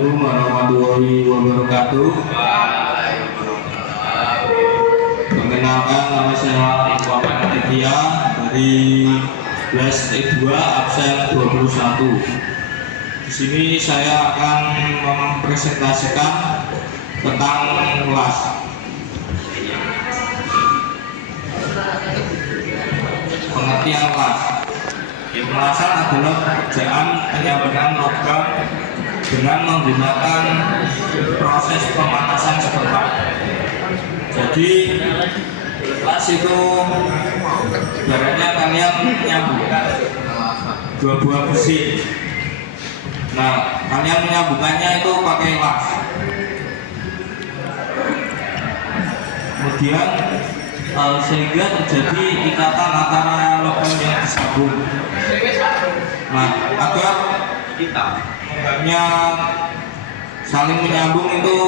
Assalamualaikum warahmatullahi wabarakatuh. Perkenalkan, nama saya Muhammad Aditya dari kelas E2 absen 21. Di sini saya akan mempresentasikan tentang kelas. Pengertian kelas. Kelasan adalah pekerjaan penyambangan logam dengan menggunakan proses pemanasan sebentar. Jadi kelas itu ibaratnya kalian menyambungkan dua buah besi. Nah, kalian menyambungkannya itu pakai las. Kemudian sehingga terjadi ikatan antara logam yang disambung. Nah, agar logamnya saling menyambung itu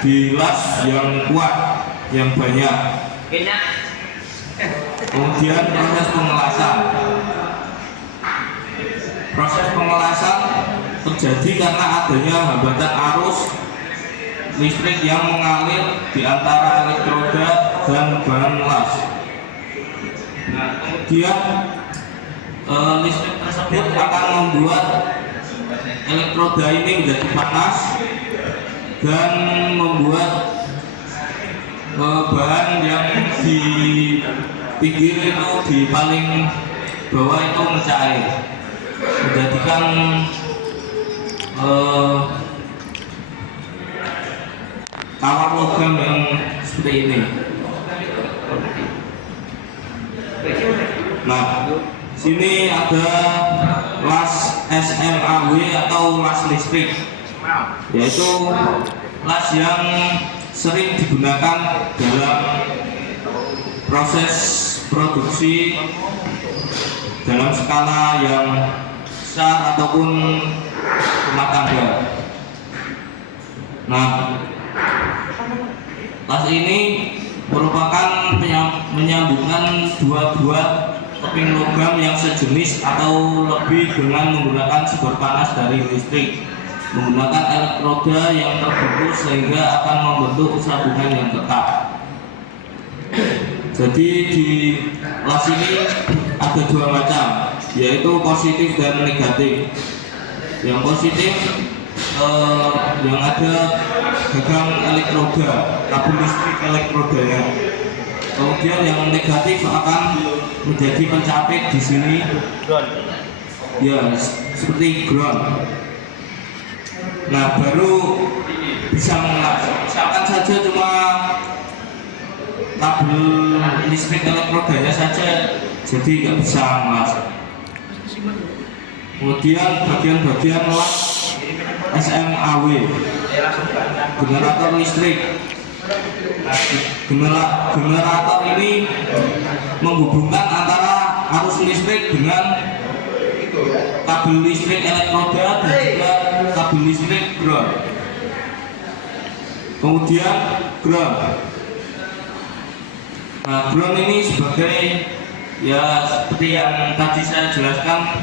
dilas yang kuat, yang banyak. Kemudian proses pengelasan. Proses pengelasan terjadi karena adanya hambatan arus listrik yang mengalir di antara elektroda dan bahan las. Nah, kemudian listrik tersebut akan membuat elektroda ini menjadi panas dan membuat bahan yang di pinggir itu di paling bawah itu mencair, menjadikan tawar logam yang seperti ini. Nah, sini ada las SMAW atau las listrik, yaitu las yang sering digunakan dalam proses produksi dalam skala yang besar ataupun rumah tangga. Nah, las ini merupakan menyambungkan dua buah keping logam yang sejenis atau lebih dengan menggunakan sumber panas dari listrik, menggunakan elektroda yang terbentuk sehingga akan membentuk sambungan yang tetap. Jadi di las ini ada dua macam, yaitu positif dan negatif. Yang positif yang ada gagang elektroda, kabel listrik elektrodanya. Kemudian yang negatif akan menjadi pencapit di sini, ya seperti ground. Nah, baru bisa mengelas. Misalkan saja cuma kabel listrik elektrodanya saja, jadi nggak bisa mengelas. Kemudian bagian-bagian las SMAW, generator listrik. Generator ini menghubungkan antara arus listrik dengan kabel listrik elektroda dan juga kabel listrik ground. Kemudian ground. Nah, ground ini sebagai, ya seperti yang tadi saya jelaskan,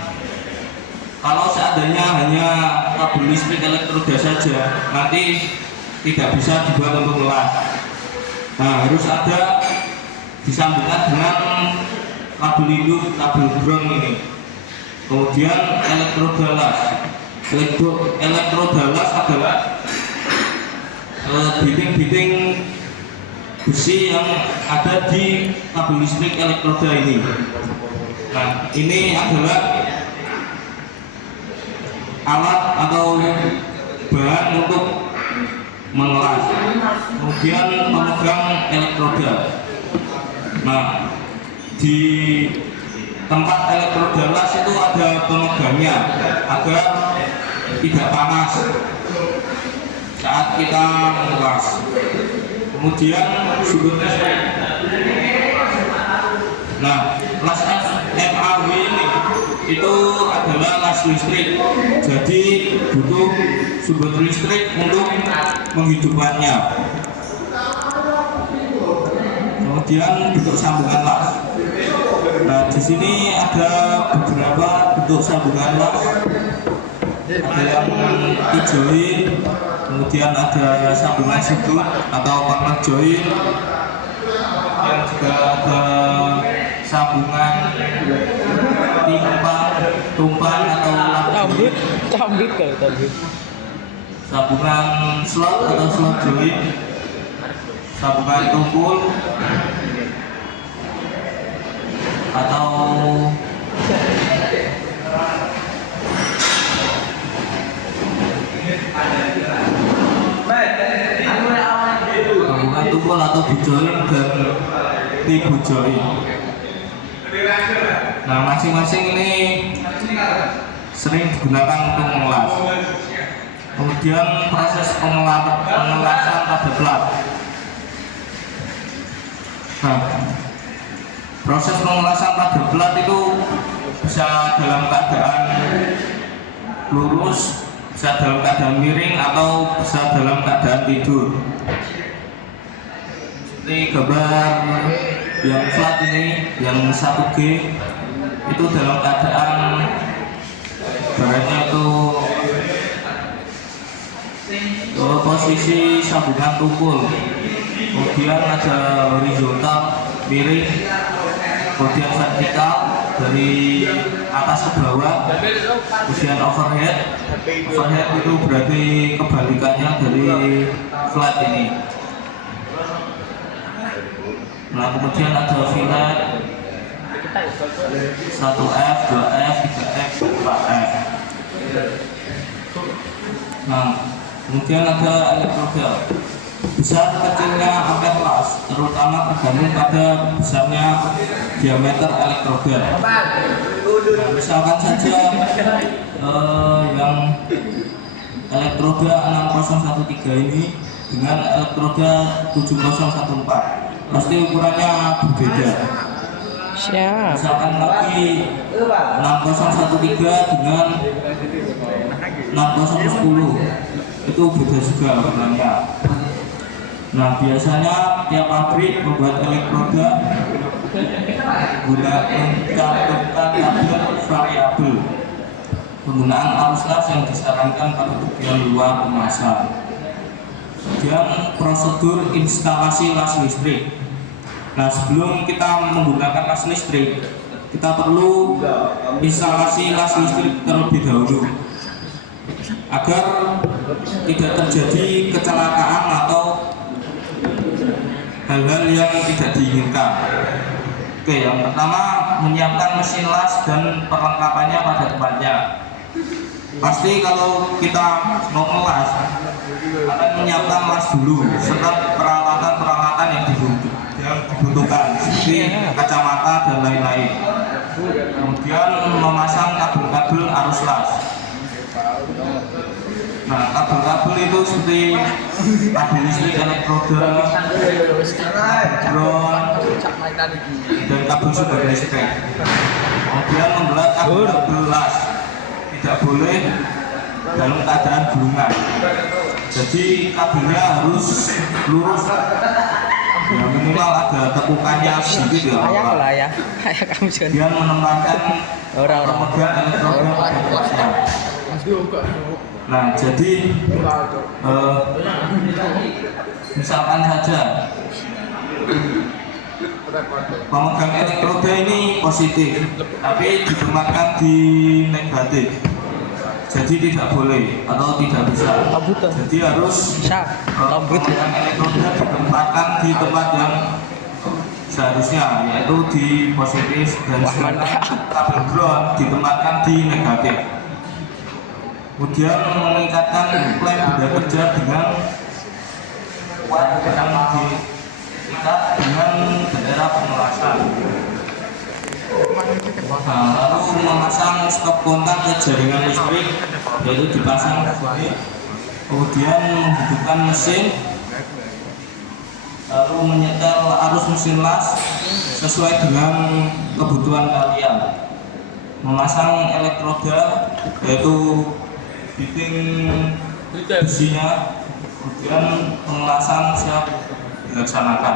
kalau seandainya hanya kabel listrik elektroda saja, nanti tidak bisa dibuat untuk melas. Nah, harus ada disambungkan dengan kabel induk, kabel ground ini. Kemudian elektroda las. Elektroda las adalah biting-biting besi yang ada di kabel listrik elektroda ini. Nah, ini adalah alat atau bahan untuk mengelas, kemudian memegang elektroda. Nah, di tempat elektroda las itu ada pemegangnya agar tidak panas saat kita mengelas. Kemudian sumber listrik. Nah, las MAW ini itu adalah las listrik, jadi butuh sumber listrik untuk menghidupkannya. Kemudian bentuk sambungan las. Nah, di sini ada beberapa bentuk sambungan las. ada yang T-join, kemudian ada sambungan sudut atau corner join, yang juga ada sambungan tumpan atau Cambit kalau cambit. Sambungan slot atau slot join, sambungan tumpul atau sambungan tumpul atau bujoin dan T-bujoin. Nah, masing-masing ini sering digunakan untuk mengelas. Kemudian proses pengelasan pada plat. Nah, proses pengelasan pada plat itu bisa dalam keadaan lurus, bisa dalam keadaan miring, atau bisa dalam keadaan tidur. Seperti gambar yang flat ini, yang 1G itu dalam keadaan baratnya itu posisi sambungan tumpul, kemudian ada horizontal miring, kemudian vertikal dari atas ke bawah, kemudian overhead itu berarti kebalikannya dari flat ini. Nah, kemudian ada fillet 1F, 2F, 3F, 4F. Nah, kemudian ada elektroda. Besar kecilnya ampere las, terutama tergantung pada besarnya diameter elektroda. Nah, misalkan saja yang elektroda 6013 ini dengan elektroda 7014, pasti ukurannya berbeda. Siap. Misalkan lagi 6013 dengan 6010 itu beda juga warnanya. Nah, biasanya tiap pabrik membuat elektroda mencantumkan tabel variabel penggunaan arus las yang disarankan pada bagian luar pemasan. Kemudian prosedur instalasi las listrik. Nah, sebelum kita menggunakan las listrik, kita perlu instalasi las listrik terlebih dahulu agar tidak terjadi kecelakaan atau hal-hal yang tidak diinginkan. Oke, yang pertama, menyiapkan mesin las dan perlengkapannya pada tempatnya. Pasti kalau kita mau melas akan menyiapkan las dulu serta peralatan-peralatan yang dibutuhkan seperti kacamata dan lain-lain. Kemudian memasang kabel-kabel arus las. Nah, kabel-kabel itu seperti kabel listrik elektroda, ground, dan kabel sumber listrik. Kemudian membelah kabel-kabel las tidak boleh dalam keadaan gulungan. Jadi kabelnya harus lurus. Ya, minimal ada tekukannya sedikit ya. Dia menempatkan pemegang elektroda pada kelasnya. Nah, jadi misalkan saja pemegang elektroda ini positif, tapi ditempatkan di negatif. Jadi tidak boleh atau tidak bisa. Jadi harus pemegang elektroda ditempatkan di tempat yang seharusnya, yaitu di positif, dan kabel ground ditempatkan di negatif. Kemudian meningkatkan klaim benda kerja dengan diikat dengan bendera pengelasan. Nah, lalu memasang stop kontak ke jaringan listrik, yaitu dipasang ke sini. Kemudian menghidupkan mesin, lalu menyetel arus mesin las sesuai dengan kebutuhan kalian. Memasang elektroda, yaitu fitting besinya, kemudian pengelasan siap dilaksanakan.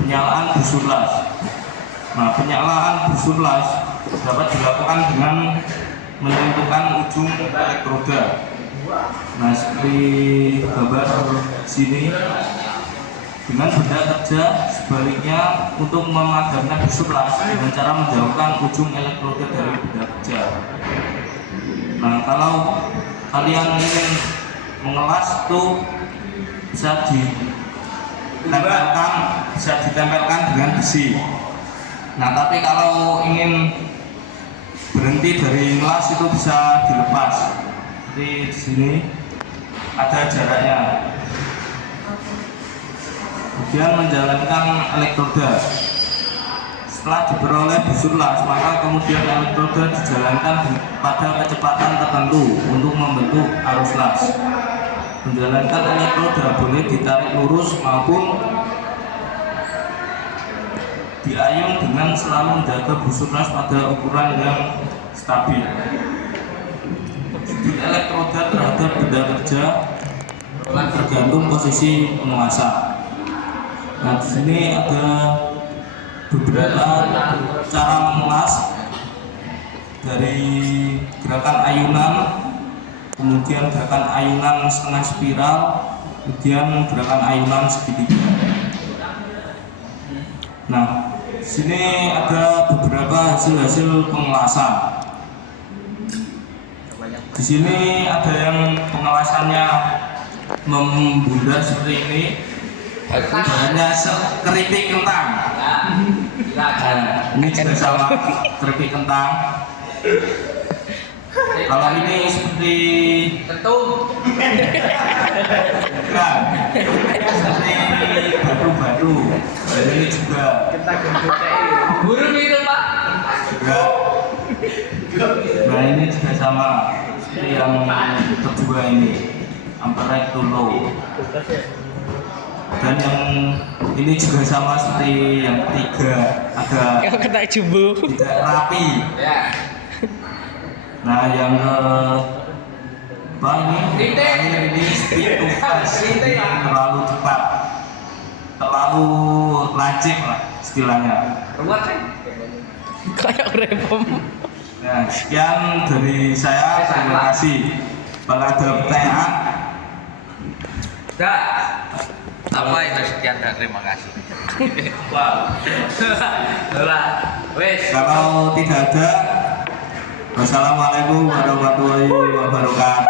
Penyalaan busur las. Nah, penyalaan busur las dapat dilakukan dengan menentukan ujung elektroda. Nah, seperti gambar sini, dengan benda kerja sebaliknya untuk memadamkan busur las dengan cara menjauhkan ujung elektroda dari benda kerja. Nah, kalau kalian ingin mengelas itu bisa ditempelkan dengan besi. Nah, tapi kalau ingin berhenti dari ngelas itu bisa dilepas. Jadi di sini ada jaraknya. Kemudian menjalankan elektroda. Setelah diperoleh busur las, maka kemudian elektroda dijalankan pada kecepatan tertentu untuk membentuk arus las. Menjalankan elektroda boleh ditarik lurus maupun diayun dengan selalu menjaga busur las pada ukuran yang stabil. Sudut elektroda terhadap benda kerja tergantung posisi penguasa. Nah, di sini ada beberapa cara mengelas, dari gerakan ayunan, kemudian gerakan ayunan setengah spiral, kemudian gerakan ayunan segitiga. Nah, di sini ada beberapa hasil-hasil pengelasan. Di sini ada yang pengelasannya membundar seperti ini, hanya keripik kentang. Nah, ini juga sama keripik kentang. Kalau ini seperti Tentu. bukan, seperti batu-batu. Dan ini juga Burung itu Pak. juga. Nah, ini juga sama seperti yang kedua ini, amperate to low. Dan yang ini juga sama seperti yang ketiga, agak Yang kena jumbo. tidak rapi. Ya. Nah, yang ini terakhir ini speed too fast, terlalu cepat, terlalu lancip lah istilahnya. Ruwet kan? Kayak repom. Nah, sekian dari saya, terima kasih. Kalau ada pertanyaan, Dah. Apa itu sekian dan terima kasih. wow. Udah. Wes. Kalau tidak ada, wassalamualaikum warahmatullahi wabarakatuh.